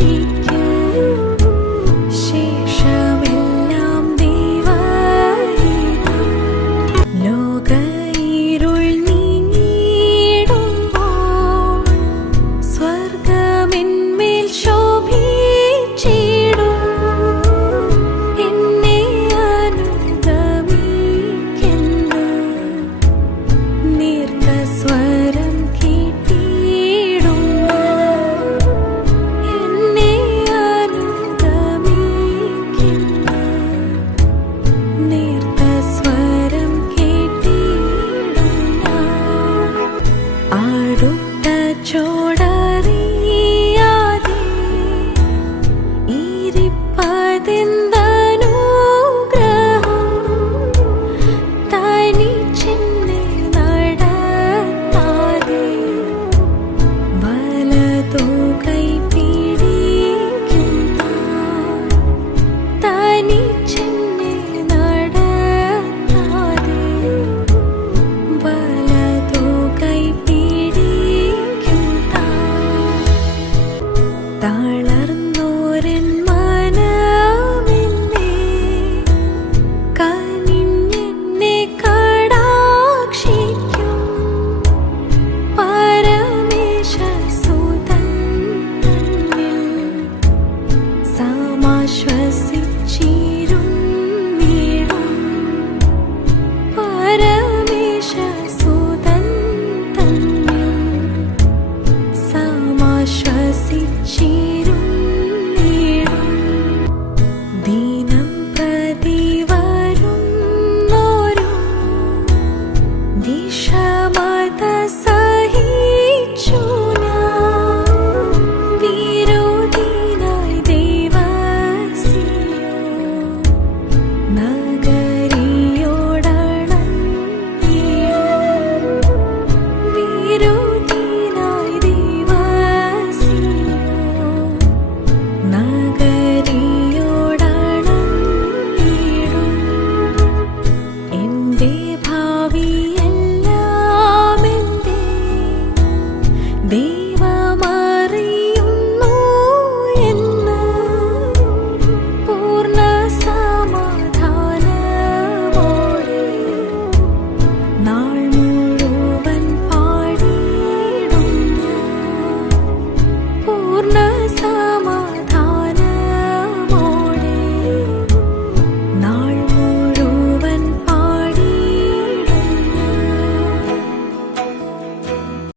You. দিশা মাতা